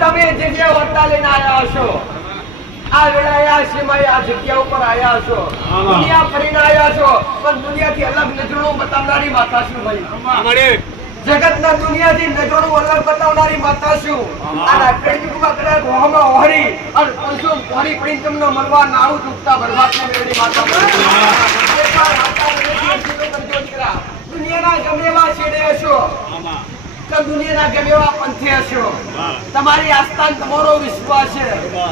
તમે જે જે હોદ્દા લઈને આવ્યા હશો આ વેળાએ આ આ જગ્યા ઉપર આવ્યા હશો. દુનિયા ફરીને આવ્યા છો પણ દુનિયાથી અલગ નજરો બતાવનારી માતા શું ભાઈ જગતના દુનિયાથી નજરો અલગ બતાવનારી માતા શું આના કળિયુગમાં કદાચ વહમાં ઓહરી અને પશુ ઓહરી પડી તમને મળવા નાળું ચૂકતા બરબાદ મેળવી માતા. દુનિયાના ગમે એવા છેડે હશો. તો દુનિયાના ગમે એવા પંથે હશો. તમારી આસ્થા તમારો વિશ્વાસ છે.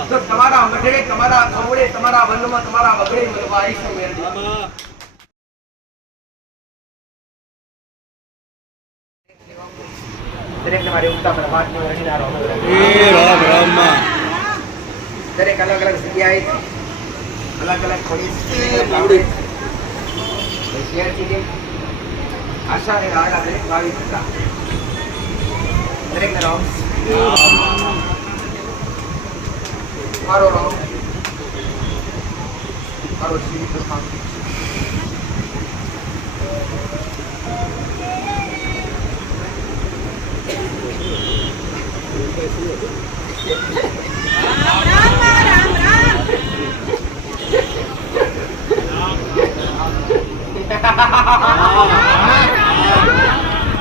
તો તમારા મઢે તમારા ખવડે તમારા વનમાં તમારા વગડે મળવા આવીશું મેળવી દરેક તમારી ઉગતા પ્રભાતનો દરેક અલગ અલગ જગ્યાએ અલગ અલગ થોડી શહેરથી આશા ને રાડા દરેક ભાવિ હતા દરેક રામ મારો રામ મારો શ્રી પ્રથમ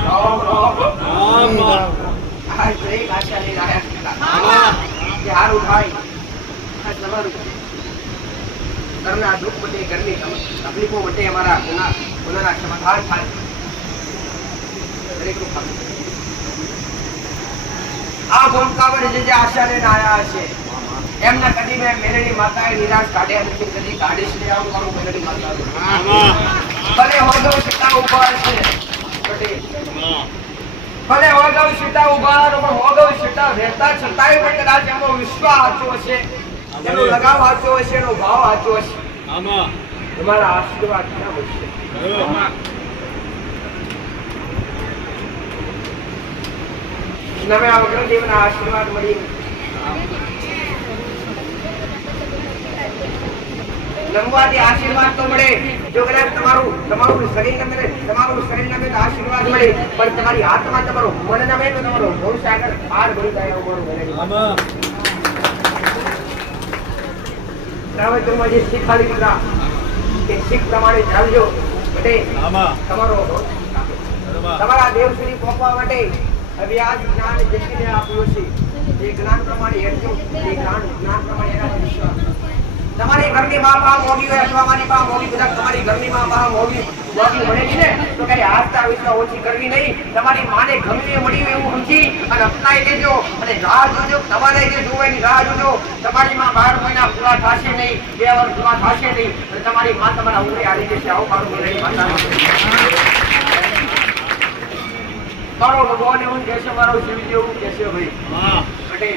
રામ રામ આ દરેક આશા ને હતા કે હારું થાય આ તમારું ઘરના દુઃખ માટે ઘરની તકલીફો માટે અમારા ગુના ગુનાના સમાધાન થાય. દરેકનું ખાતું. આ ગોમકાવડ જે જે આશા નાયા છે એમના કદી મેં મેલડી માતાએ નિરાશ કાઢ્યા નથી. કદી કાઢીશ નહીં આવું મારું માતા. ભલે હોદો સીતા ઉપર છે પટેલ ભલે હોદો સીતા ઊભા રહો, પણ હોદો સીતા રહેતા છતાંય પણ કદાચ એમનો વિશ્વાસ સાચો હશે એનો લગાવ સાચો હશે એનો ભાવ સાચો હશે. તમારા આશીર્વાદ ક્યાં મળશે. નમે આ વગ્રદેવના આશીર્વાદ મળી લંબાથી આશીર્વાદ તો મળે. જો કદાચ તમારું તમારું શરીર નમે તમારું શરીર નમે તો આશીર્વાદ મળે, પણ તમારી આત્મા તમારું મન નમે તો તમારો ભવિષ્ય આગળ પાર ભરી જાય મને રાવણમાં જે શીખાડી દીધા એ શીખ પ્રમાણે ચાલજો. એટલે તમારો તમારા દેવ સુધી પહોંચવા માટે હવે આ જ્ઞાન જેટલીને આપ્યું છે એ જ્ઞાન પ્રમાણે હેઠજો એ જ્ઞાન જ્ઞાન પ્રમાણે એના વિશ્વાસ. તમારી ઘરની માં પા મોગી હોય અથવા મારી પા હોવી બધા તમારી ઘરની માં પા હોવી. હોવી મળેલી ને તો કઈ આસ્થા વિશ્વા ઓછી કરવી નહીં. તમારી માને ગમે મળી હોય એવું સમજી અને અપનાવી લેજો અને રાહ જોજો તમારે જે જોવે એની રાહ જોજો. તમારી માં બાર મહિના પૂરા થશે નહીં બે વર્ષ પૂરા થશે નહીં. અને તમારી માં તમારા ઉમરે આવી જશે આવું મારું નહીં માતા મારો ભગવાન એવું કહેશે મારો શિવજી એવું કહેશે ભાઈ. પટેલ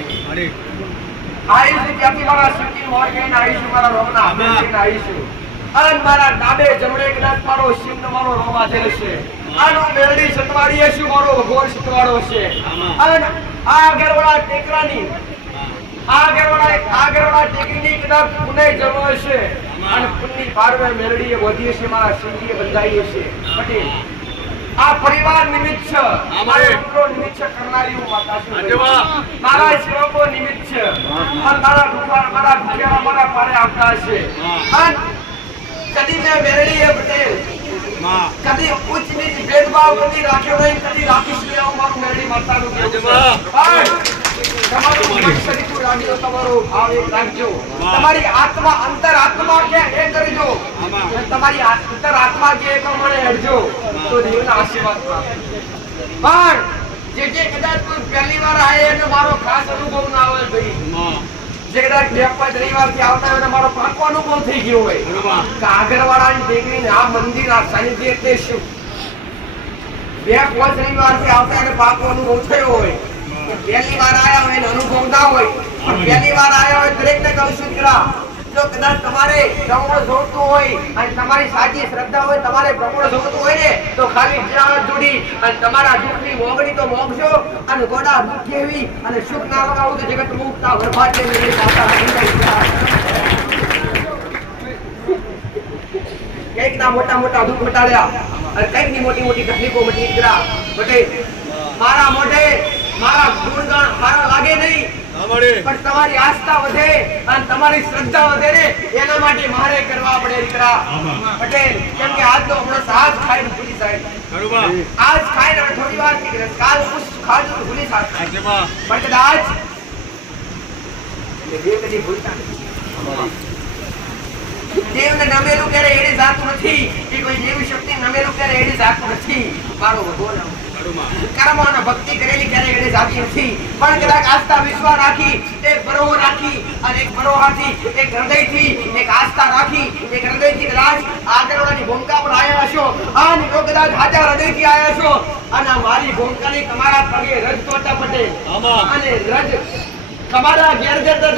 આવીશું ત્યાંથી મારા શિવજી મોર આવીશું મારા રોમના હાથે આવીશું અને મારા ડાબે જમણે કદાચ મારો શિવનો મારો રોમ હાથે આનો મેરડી સતવાડી હશે મારો ભગવાન સતવાડો હશે અને આ ગરવાળા ટેકરાની આ ગરવાળા આ ગરવાળા ટેકરીની કદાચ પુણે જમો હશે અને પુણ્યની પારવે મેરડીએ વધીએ છે મારા શિવજીએ બંધાઈ હશે પટેલ આ પરિવાર નિમિત્ત છે. અમારે દીકરો નિમિત્ત છે કરનારી હું માતા છું મારા સેવકો નિમિત્ત છે. મારા દુખા મારા ભૂખ્યા મારા પારે આવતા છે અને કદી મેં મેળવી એ પટેલ કદી ઉચ્ચ નીચ ભેદભાવ કદી રાખ્યો નહીં કદી રાખીશ નહીં મારું મેરડી માતાનું તમારું આત્મા અંતર આત્મા કે એ કરજો. તમારી આ- અંતર આત્મા કે એ પ્રમાણે હેડજો તો દેવના આશીર્વાદ પણ જે જે કદાચ કોઈ પહેલી વાર આવે એને મારો ખાસ અનુભવ ના આવે ભાઈ. જે કદાચ બે પાંચ રવિવારથી આવતા હોય મારો પાકો અનુભવ થઈ ગયો હોય. કે આગળવાળાની દીકરીને આ મંદિર આ સાનિધ્ય એટલે શું બે પાંચ રવિવારથી આવતા એને પાકો અનુભવ થયો હોય. પહેલી વાર આવ્યા હોય અનુભવ ના હોય પહેલી વાર આવ્યા હોય દરેકને કહું છું દીકરા જો કદાચ તમારે ભ્રમણ જોડતું હોય અને તમારી સાચી શ્રદ્ધા હોય, તમારે ભ્રમણ જોડતું હોય ને, તો ખાલી જ્યાં જોડી અને તમારા દુઃખની મોગણી તો મોગશો અને ગોડા દુઃખ અને સુખ ના લગાવું તો જગત મુક્તા વરભાતે મેળવી માતા કંઈક ના મોટા મોટા દુઃખ મટાડ્યા અને કંઈકની મોટી મોટી તકલીફો મટી દીકરા બટે મારા મોઢે મારા ગુણગાન સારા લાગે નહીં. પણ તમારી આસ્થા વધે અને તમારી શ્રદ્ધા વધે ને એના માટે મારે કરવા પડે દીકરા. પટેલ કેમ કે આજ તો હમણાં આજ ખાઈને ભૂલી જાય. આજ ખાઈને હવે થોડી વારથી કાલ ઉસ ખાધું ભૂલી જાય. પણ કદાચ બે કદી ભૂલતા નથી. દેવને નમેલું ક્યારે એડી જાતું નથી કે કોઈ દેવી શક્તિ નમેલું ક્યારે એડી જાતું નથી મારો કર્મ અને ભક્તિ કરેલી ક્યારે એડી જાતી નથી. પણ કદાચ આસ્થા વિશ્વાસ રાખી એક બરો રાખી અને એક બરો હાથી એક હૃદયથી એક આસ્થા રાખી એક હૃદયથી કદાચ આગળવાળાની ભૂમિકા પર આવ્યા છો અને જો કદાચ હાજર હૃદયથી આવ્યા છો અને મારી ભૂમિકાની તમારા પગે રજ અને તમારા ઘેર જતા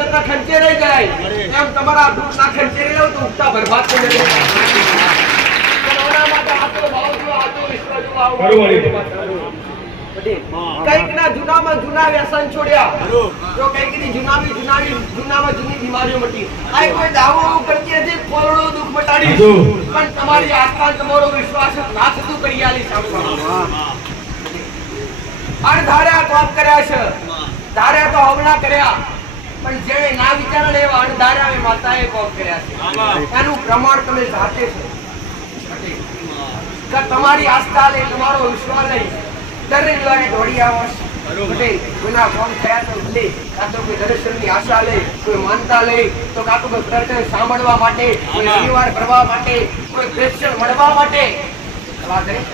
રહી જાય. એમ તમારા દૂધ ના ખંચે રહી જાવ તો ઉગતા બરબાદ થઈ જાય. માટે આટલો ભાવ કંઈક ના જૂનામાં જૂના વ્યસન છોડ્યા. જો કંઈકની જૂનામાં જૂનાની જૂનામાં જૂની બીમારીઓ મટી. આ કોઈ દાવો કરતી હતી કોરોડો દુઃખ મટાડી પણ તમારી આસ્થા તમારો વિશ્વાસ ના થતું કરી આલી સાંભળવા અણધાર્યા કોપ કર્યા છે. ધાર્યા તો હવના કર્યા. પણ જેણે ના વિચારે એવા અણધાર્યા એ માતાએ કોપ કર્યા છે. એનું પ્રમાણ તમે જાતે છો. કે તમારી આસ્થા લઈ તમારો વિશ્વાસ લઈ દરેક વારે દોડી આવો. પટેલ, કોઈના થયા તો લે કાં તો કોઈ દર્શનની આશા લે કોઈ માનતા લે તો કાં તો કોઈ પ્રવચન સાંભળવા માટે કોઈ રવિવાર ભરવા માટે કોઈ પ્રેક્ષણ મળવા માટે. આવા દરેક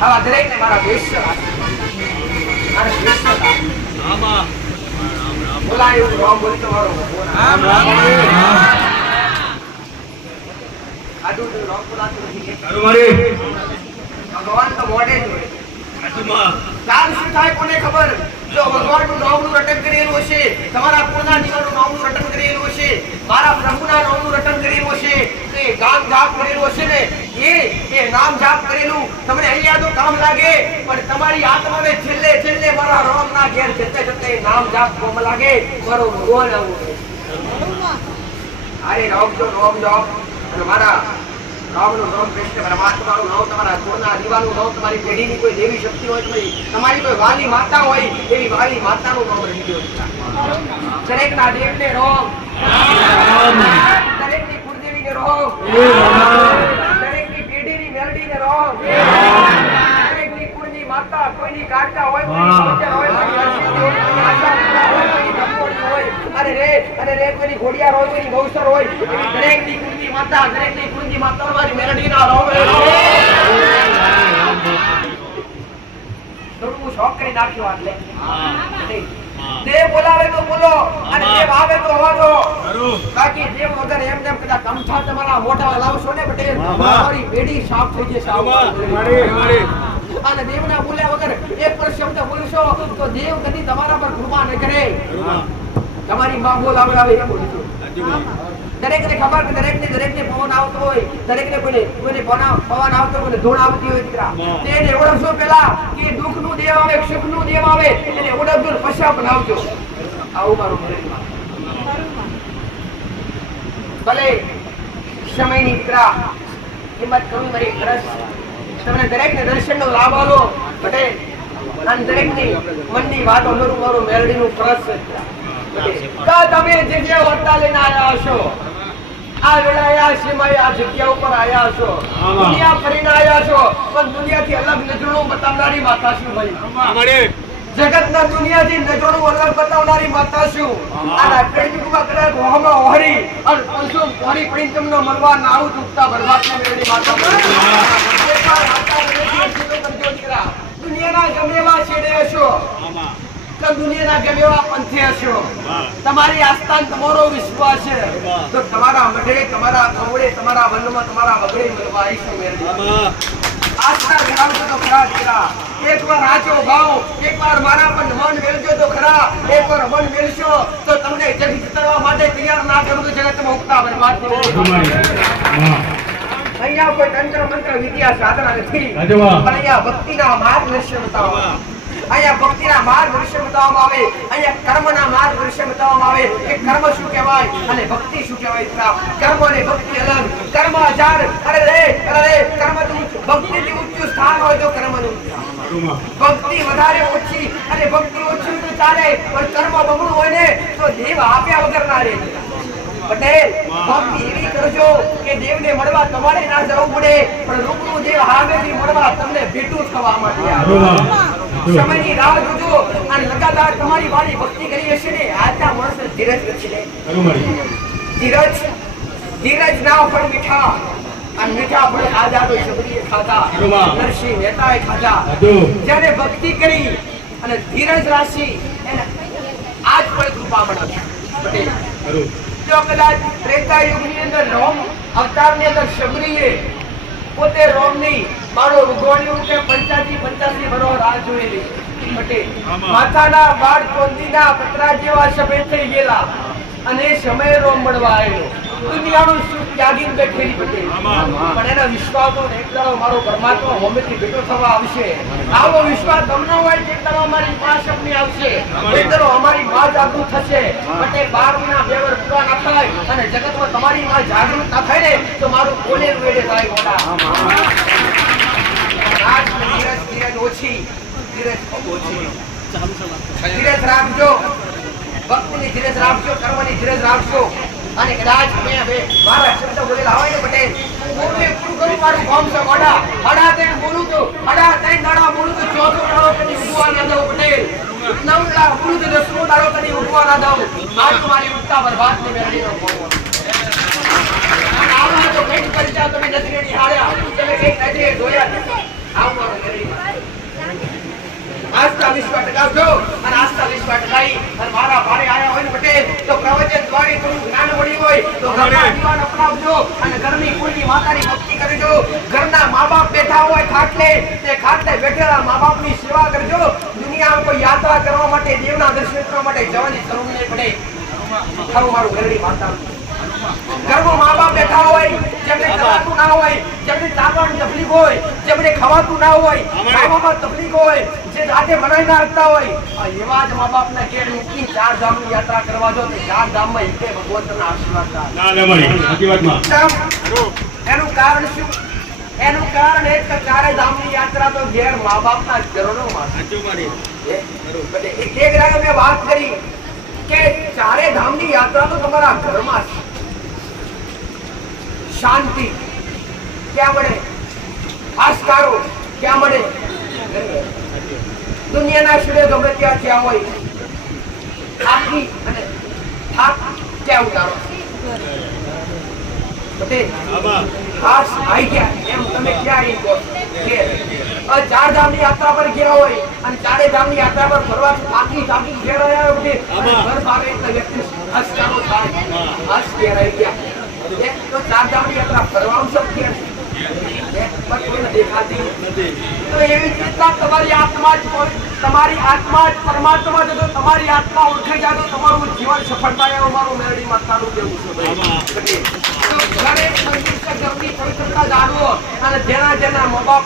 આવા દરેકને મારા બેસ્ય મારા બેસ્ય બોલાય એવું રામ બોલી તમારો રામ. ભગવાન તો મોઢે જ શું થાય કોને ખબર જો ભગવાનનું નામનું રટન કરેલું હશે તમારા પૂર્ણા જીવનનું નામનું રટન કરેલું હશે મારા પ્રભુના નામનું રટન કરેલું હશે તો ગામ જાપ કરેલું હશે ને એ એ નામ જાપ કરેલું તમને અહીંયા તો કામ લાગે પણ તમારી આત્માને છેલ્લે છેલ્લે મારા રામના ઘેર જતે જતે નામ જાપ કોમ લાગે મારો ભગવાન આવું અરે રોમ જો. રામ જાપ અને મારા રામનું નામ કૃષ્ણ પરમાત્માનું નામ તમારા કુળના દીવાનું નામ તમારી પેઢીની કોઈ દેવી શક્તિ હોય તો કોઈ તમારી કોઈ વાલી માતા હોય એવી વાલી માતાનું નામ રહી ગયું દરેકના દેવને રોમ. દરેકની કુળદેવીને રોમ. દરેકની પેઢીની મેલડીને રોમ. દરેકની કુળની માતા કોઈની કાઢતા હોય હોય. હોય કોઈની આશા પૂરા હોય કોઈની ધમકોડી હોય અરે રે અરે રે કોઈની ઘોડિયાર હોય કોઈની ગૌસર હોય એવી દરેકની કુળની માતા દરેકની કુળની માતા મારી મેલડીના રોમ. થોડું શોખ કરી નાખ્યો આટલે દેવ બોલાવે તો બોલો અને દેવ આવે તો આવવા દો બાકી દેવ વગર એમ તેમ કદાચ કમઠા તમારા લાવશો ને બટે તમારી સાફ થઈ જશે. અને દેવના બોલ્યા વગર એક પણ શબ્દ બોલશો તો દેવ કદી તમારા પર કૃપા ન કરે. તમારી માં બોલ આવે એ બોલશો દરેકને ખબર કે દરેકને દરેકને પવન આવતો હોય દરેકને કોઈને કોઈને પવન આવતો કોઈને ધૂળ આવતી હોય દીકરા. તેને ઓળખજો પેલા કે દુઃખનું દેવ આવે સુખનું દેવ આવે એને ઓળખજો પછી અપનાવજો આવું મારું. ભલે સમયની દીકરા હિંમત કરવી મારી રસ. તમને દરેકને દર્શનનો લાભ આલો પટેલ અને દરેકની મનની વાતો મારું મારું મેલડીનું ફરજ છે. કા તમે જે જે હોદ્દા લઈને આવ્યા છો આ વેળાએ આ આ જગ્યા ઉપર આવ્યા છો દુનિયા ફરીને આવ્યા છો પણ દુનિયાથી અલગ નજરો બતાવનારી માતા શું ભાઈ જગતના દુનિયાથી નજરો અલગ બતાવનારી માતા શું આના કળયુગમાં કદાચ વહમાં ઓહરી અને પંચો ઓહરી પડીને તમને મળવા નાવું ચૂકતા બરબાદ ન મેળવી માતા. તો. દુનિયાના ગમે છેડે હશો. કે દુનિયાના ગમે એવા પંથે હશો? તમારી આસ્થા તમારો વિશ્વાસ છે. તો તમારા મઢે તમારા ખવડે તમારા વનમાં તમારા વગડે મળવા આવીશું મેળવી આસ્થા ધરાવજો તો ખરા દીકરા એકવાર આચો ભાવ એકવાર મારા પર મન મેળજો તો ખરા. એકવાર મન મેળશો તો તમને જગ જીતવા માટે તૈયાર ના કરું તો જગતમાં ઉગતા બરબાદ કરો અહીંયા કોઈ તંત્ર મંત્ર વિદ્યા સાધના નથી. પણ અહીંયા ભક્તિના માર્ગ બતાવવામાં આવે. અહીંયા ભક્તિના માર્ગ વિશે બતાવવામાં આવે. અહીંયા કર્મના માર્ગ વિશે બતાવવામાં આવે. કે કર્મ શું કહેવાય અને ભક્તિ શું કહેવાય? કર્મ અને ભક્તિ અલગ. કર્મ હજાર અરે રે અરે રે કર્મ તું ભક્તિ થી ઊંચું સ્થાન હોય તો કર્મનું ભક્તિ વધારે ઓછી અને ભક્તિ ઓછી તો ચાલે, પણ કર્મ બમણું હોય ને તો દેવ આપ્યા વગર ના રહે. પટેલ, ભક્તિ એવી કરજો કે દેવને મળવા તમારે ના જવું પડે, પણ રૂબરૂ દેવ હામેથી મળવા તમને ભેટું થવા માટે સમયની રાહ જોજો અને લગાતાર તમારી વાળી ભક્તિ કરી હશે ને. આજના માણસને ધીરજ નથી લે ધીરજ ધીરજ ના પણ મીઠા. અને મીઠા પણ આઝાદો શબરીએ ખાધા. નરસિંહ મહેતાએ ખાધા. જ્યારે ભક્તિ કરી અને ધીરજ રાશિ એને આજ પણ કૃપા મળે જો કદાચ ત્રેતા યુગની અંદર રોમ અવતારની અંદર શબરીએ પોતે રોમ નહીં. મારો રૂગવાણીઓ કે પંચાસી પંચાસી વર્ષ રાહ જોયેલી. પટેલ. માથાના બાળ ચોંદીના પતરા જેવા સફેદ થઈ ગયેલા. અને સમય રોમ મળવા આવ્યો દુનિયાનું સુખ ત્યાગીને બેઠેલી પટેલ. પણ એના વિશ્વાસ ને એક દાડો મારો પરમાત્મા હોમેથી ભેટો થવા આવશે. આવો વિશ્વાસ તમને હોય તે દાડો અમારી મા શબ્દની આવશે. દાડો અમારી મા જાગૃત થશે. માટે બાર મહિના બે વર્ષ પૂરા ના થાય અને જગતમાં તમારી મા જાગૃત ના થાય ને, તો મારું કોને વેડે થાય મોટા ઓછી, ધીરજ ઓછી. ધીરજ રાખજો. ભક્તિની ધીરજ રાખજો, કર્મની ધીરજ રાખજો. અને કદાચ મેં હવે મારા શબ્દ બોલેલા હોય ને પટેલ બોલને પૂરું કરું મારું કામ છે, મોઢા. અડા તેણ બોલું તો અડા તેણ દાડા બોલું તો ચોથો દાડો કદી ઉગવા ના દઉં, પટેલ. નવ બોલું તો દસમો દાડો કદી ઉગવા ના દઉં. તો મારી ઉગતા બરબાદ ને મેળવીનો નો આવા તો કંઈક કરી તમે નજરે નિહાળ્યા તમે કંઈક નજરે જોયા આવું મારું કરી આસ્થા વિશ્વાસ ટકાવજો. અને આસ્થા વિશ્વાસ ટકાઈ અને મારા ભારે આયા હોય તો પ્રવચન દ્વારે થોડું જ્ઞાન મળ્યું હોય તો ઘરના દીવાન અપનાવજો અને ઘરની કુળની માતાની ભક્તિ કરજો. ઘરના મા બાપ બેઠા હોય ખાટલે તે ખાટલે બેઠેલા મા બાપની સેવા કરજો. દુનિયામાં કોઈ યાત્રા કરવા માટે દેવના દર્શન કરવા માટે જવાની જરૂર નહીં પડે. ખરું મારું ઘરની માતા. ઘરમાં મા બાપ બેઠા હોય જેમને ચલાતું ના હોય જેમને ચાલવાની તકલીફ હોય જેમને ખવાતું ના હોય ખાવામાં તકલીફ હોય જે જાતે બનાવી ના શકતા હોય. એવા જ મા બાપના ઘેર મૂકી ચાર ધામની યાત્રા કરવા જો તો ચાર ધામમાં હિતે ભગવંતના આશીર્વાદ? એનું કારણ શું? એનું કારણ એ કે ચારે ધામની યાત્રા તો ઘેર મા બાપના ચરણોમાં એક એક રાગે મેં વાત કરી કે ચારે ધામની યાત્રા તો તમારા ઘરમાં છે. શાંતિ. ક્યાં મળે? આસકારો ક્યાં મળે? દુનિયાના છેડે ગમે ત્યાં જ્યાં હોય. થાકી અને થાક ક્યાં ઉતારો? ખાસ આવી ગયા. એમ તમે ક્યાં આવી ગયો કે ચાર ધામની યાત્રા પર ગયા હોય અને ચારે ધામની યાત્રા પર ફરવા થાકી થાકી ઘેર આવ્યા ઘર ભાવે એટલે વ્યક્તિ હસકારો થાય. હસ ઘેર આવી ગયા. તો જ તમારી આત્મા પરમાત્મા જતો તમારી આત્મા ઓળખાઈ જાય તો તમારું જીવન સફળ થાય એવું મારું મેળવી માતાનું કહેવું છે ઘરે ઘરની પવિત્રતા જાણવો અને જેના જેના મા બાપ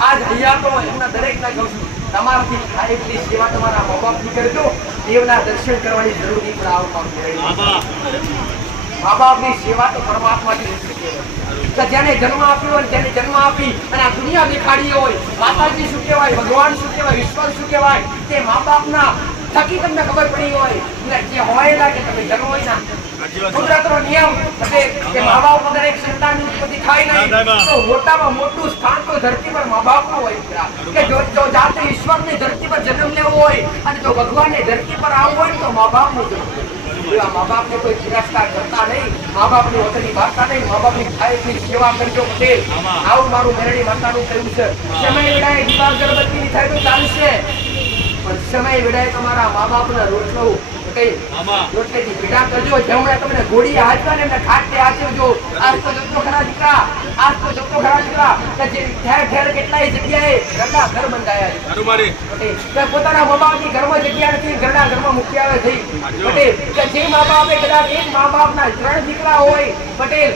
આજ અહીંયા તો એમના દરેકના કહું છું તમારાથી થાય એટલી સેવા તમારા મા બાપની કરજો દેવના દર્શન કરવાની જરૂર પણ આવું મેળવી મા બાપની સેવા તો પરમાત્માથી જ તો જેને જન્મ આપ્યો હોય જેને જન્મ આપી અને આ દુનિયા દેખાડી હોય માતાજી શું કહેવાય ભગવાન શું કહેવાય ઈશ્વર શું કહેવાય તે મા બાપના થકી તમને ખબર પડી હોય. એટલે જે હોય ના કે તમે જન્મ હોય કુદરતનો નિયમ કે મા બાપ વગર એક સંતાનની ઉત્પત્તિ થાય નહીં. તો મોટામાં મોટું સ્થાન તો ધરતી પર મા બાપનું હોય કે જો જો જાતે ઈશ્વરની ધરતી પર જન્મ લેવો હોય અને જો ભગવાનની ધરતી પર આવવું હોય તો મા બાપનું જન્મ. એવા મા બાપને કોઈ તિરસ્કાર કરતા નહીં. મા બાપની વતની વાર્તા નહીં. મા બાપની ની એટલી સેવા કરજો પટેલ. આવું મારું મેરડી માતાનું કહ્યું છે. સમય વેળાએ દીવા અગરબત્તીની થાય તો ચાલશે. પણ સમય વેળાએ તમારા મા બાપના રોટલો પટેલ રોટલેથી પીડા કરજો. જમણે તમને ઘોડી હાચવા ને એમને ખાટલે હાચવજો આજ તો જતો ખરા દીકરા. આજ તો જતો ખરા દીકરા. કે જે ઠેર ઠેર કેટલાય જગ્યાએ ઘરના ઘર બંધાયા છે. પોતાના મા બાપની ઘરમાં જગ્યા નથી. ઘરના ઘરમાં મૂકી આવે થઈ પટેલ જે મા બાપે કદાચ એક મા બાપના ત્રણ દીકરા હોય પટેલ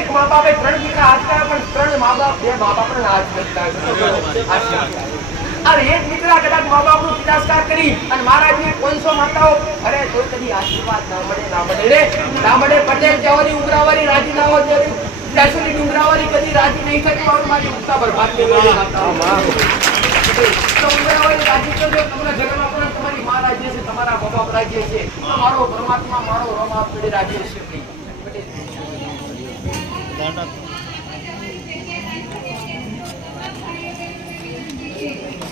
એક મા બાપે ત્રણ દીકરા હાથ કર્યા પણ ત્રણ મા બાપ બે મા બાપના હાથ કરતા અરે એક મિત્ર કદાચ મા બાપ બાપનો તિરસ્કાર કરી અને મહારાજને કોઈસો માતાઓ અરે કોઈ કદી આશીર્વાદ ના મળે ના મળે રે. ના મળે પટેલ જવાની ઉમરાવારી રાજી ના હોય જસુની ડુંગરાવારી કદી રાજી નહીં થતી પણ મારી ઉગતા બરબાદ નહીં મળે તો ઉમરાવારી રાજી કરજો તમારા ઘરમાં પણ તમારી મા રાજ્ય છે તમારા મા બાપ રાજ્ય છે મારો પરમાત્મા મારો રમા આપડે રાજ્ય છે ભાઈ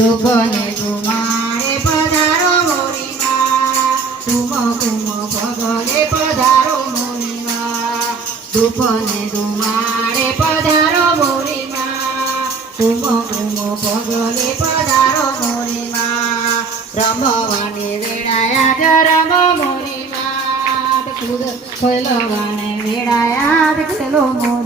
દુઃખને તુમારે પધારો મોરીમાં તુમો તુમો ભગને પધારો મોરીમાં દુઃખને તુમારે પધારો મોરીમાં તુમો તુમો ભગને પધારો મોરીમાં રમવાની વેળાયા ધરમ મોરીમાં ખુદ ખોલવાને વેળાયા ખોલો મોરી